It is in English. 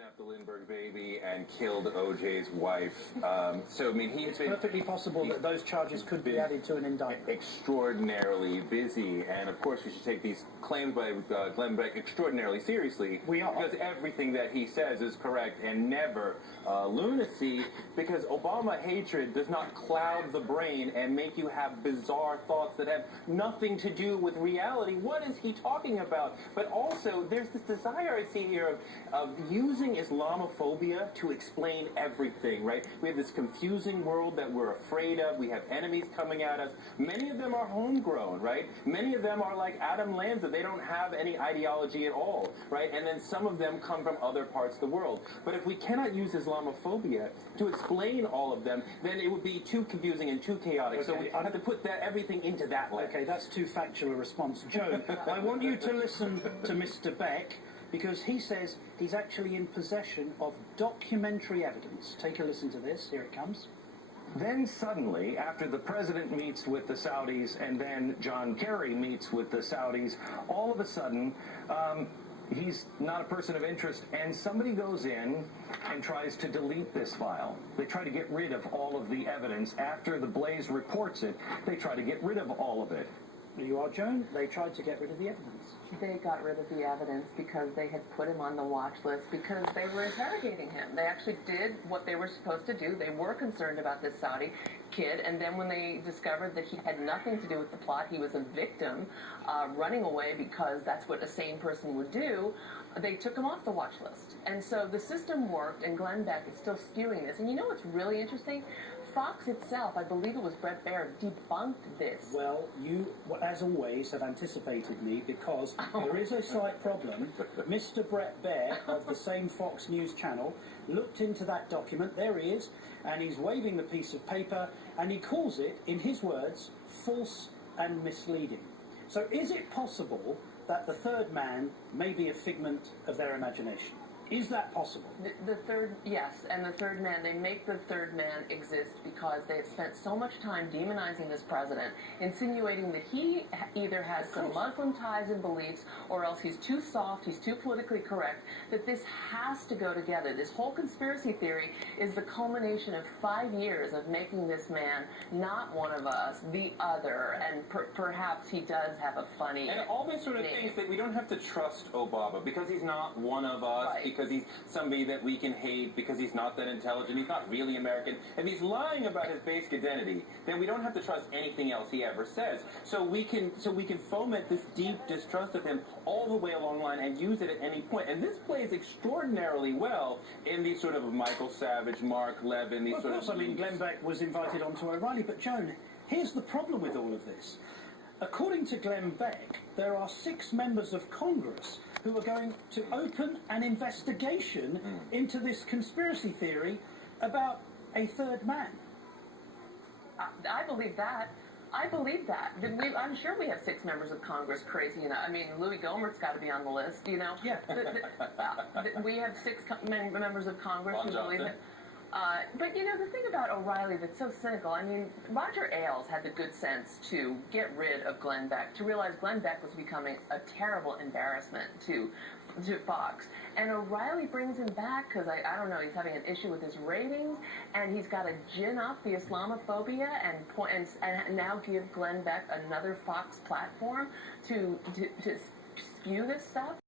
kidnapped the Lindbergh baby and killed O.J.'s wife. So, I mean, it's perfectly possible that those charges could be added to an indictment. Extraordinarily busy, and of course we should take these claims by Glenn Beck extraordinarily seriously. We are. Because everything that he says is correct and never lunacy, because Obama hatred does not cloud the brain and make you have bizarre thoughts that have nothing to do with reality. What is he talking about? But also, there's this desire I see here of using Islamophobia to explain everything, right? We have this confusing world that we're afraid of. We have enemies coming at us. Many of them are homegrown, right? Many of them are like Adam Lanza. They don't have any ideology at all, right? And then some of them come from other parts of the world. But if we cannot use Islamophobia to explain all of them, then it would be too confusing and too chaotic. Okay. So we have to put everything into that lens. Okay, that's too factual a response. Joe, I want you to listen to Mr. Beck, because he says he's actually in possession of documentary evidence. Take a listen to this. Here it comes. Then suddenly, after the president meets with the Saudis and then John Kerry meets with the Saudis, all of a sudden, he's not a person of interest, and somebody goes in and tries to delete this file. They try to get rid of all of the evidence. After the Blaze reports it, they try to get rid of all of it. There you are, Joan. They tried to get rid of the evidence. They got rid of the evidence because they had put him on the watch list because they were interrogating him. They actually did what they were supposed to do. They were concerned about this Saudi kid, and then when they discovered that he had nothing to do with the plot, he was a victim running away because that's what a sane person would do, they took him off the watch list. And so the system worked, and Glenn Beck is still spewing this. And you know what's really interesting? Fox itself, I believe it was Bret Baier, debunked this. Well, you, as always, have anticipated me, because there is a slight problem. Mr. Bret Baier of the same Fox News channel looked into that document. There he is, and he's waving the piece of paper, and he calls it, in his words, false and misleading. So is it possible that the third man may be a figment of their imagination? Is that possible? The third, yes, and the third man, they make the third man exist because they have spent so much time demonizing this president, insinuating that he either has some Muslim ties and beliefs, or else he's too soft, he's too politically correct, that this has to go together. This whole conspiracy theory is the culmination of 5 years of making this man not one of us, the other, and perhaps he does have a funny And all these sort of things that we don't have to trust Obama, because he's not one of us, right. Because he's somebody that we can hate, because he's not that intelligent, he's not really American. If he's lying about his basic identity, then we don't have to trust anything else he ever says. So we can foment this deep distrust of him all the way along the line and use it at any point. And this plays extraordinarily well in these sort of Michael Savage, Mark Levin, these sort of... Of course, I mean, Glenn Beck was invited onto O'Reilly, but Joan, here's the problem with all of this. According to Glenn Beck, there are 6 members of Congress who are going to open an investigation into this conspiracy theory about a third man. I believe that. I believe that. I'm sure we have 6 members of Congress crazy enough. I mean, Louis Gohmert's got to be on the list, you know? Yeah. We have 6 members of Congress who believe it. But, you know, the thing about O'Reilly that's so cynical, I mean, Roger Ailes had the good sense to get rid of Glenn Beck, to realize Glenn Beck was becoming a terrible embarrassment to Fox. And O'Reilly brings him back because, I don't know, he's having an issue with his ratings, and he's got to gin up the Islamophobia and now give Glenn Beck another Fox platform to spew this stuff.